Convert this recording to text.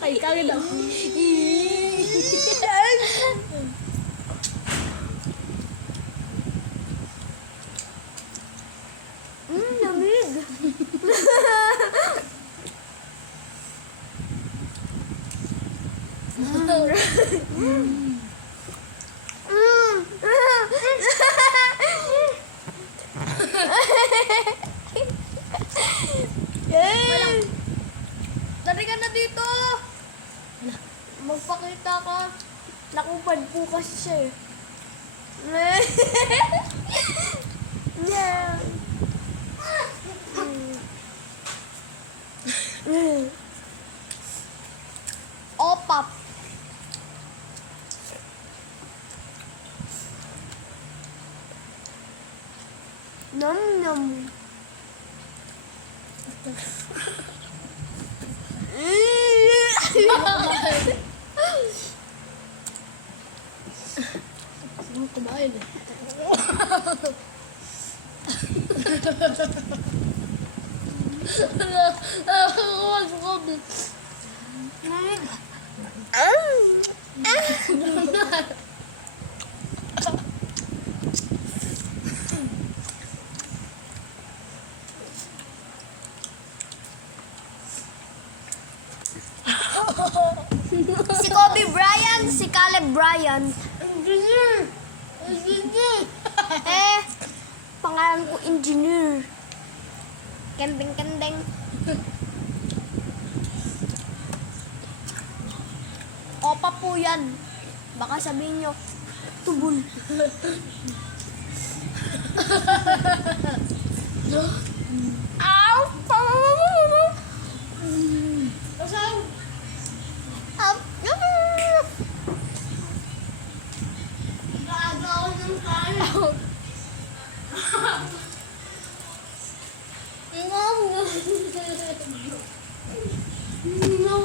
Ay, kami daw. Lamig. Dari ka na dito. Magpakita ka. Nakupad po kasi siya eh. Yeah. Opap. Nom nom. Sino kumain eh? Si Kobe Bryant, si Caleb Bryant. Pangalan ko engineer. Kendeng-kendeng. Opa po yan. Baka sabihin nyo, tubol. Ow! Asaw! Naaga ako ng kaya. No.